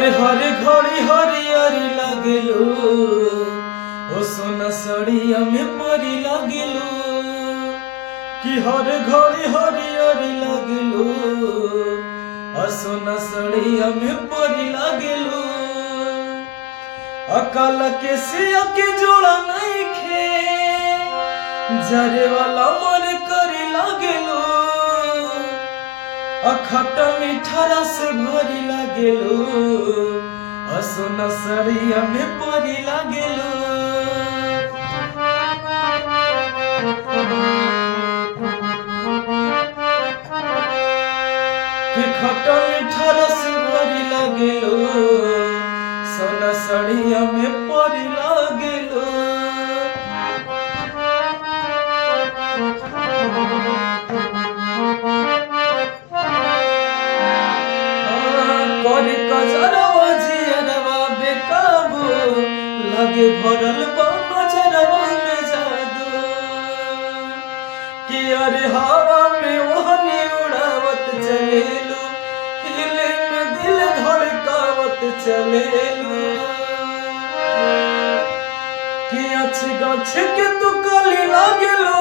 अरे हर घड़ी हरियरी लागेलू ओ सोना सड़िया में परी लागेलू कि हर घड़ी हरियरी लागेलू ओ सोना सड़िया में परी लागेलू अकाल के सिया के जोड़ा नहीं खे जरे वाला मन करी लागेलू अखटा मीठा रस भरी लागेलू सोना सड़िया में परी लागेलू कि खटा मीठा रस भरी लागेलू सोना सड़िया में परी लागेलू करे कजरवा जियरवा बेकाबू लगे भरल बा नजरवा में जादू कि अरे हवा में ओहनी उड़ावत चलेलू हिले में दिल धड़कावत चलेलू कि अच्छी गछ के तू कली लागेलू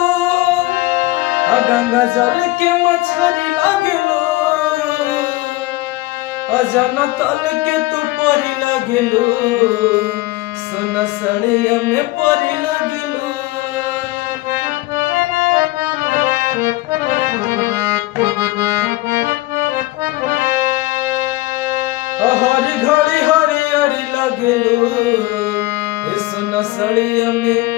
गंगा जल के मछरी लागेलू अजाना तल के तू परी लागेलू सोना सड़िया में परी लागेलू हर घड़ी हरियरी लागेलू सोना सड़िया में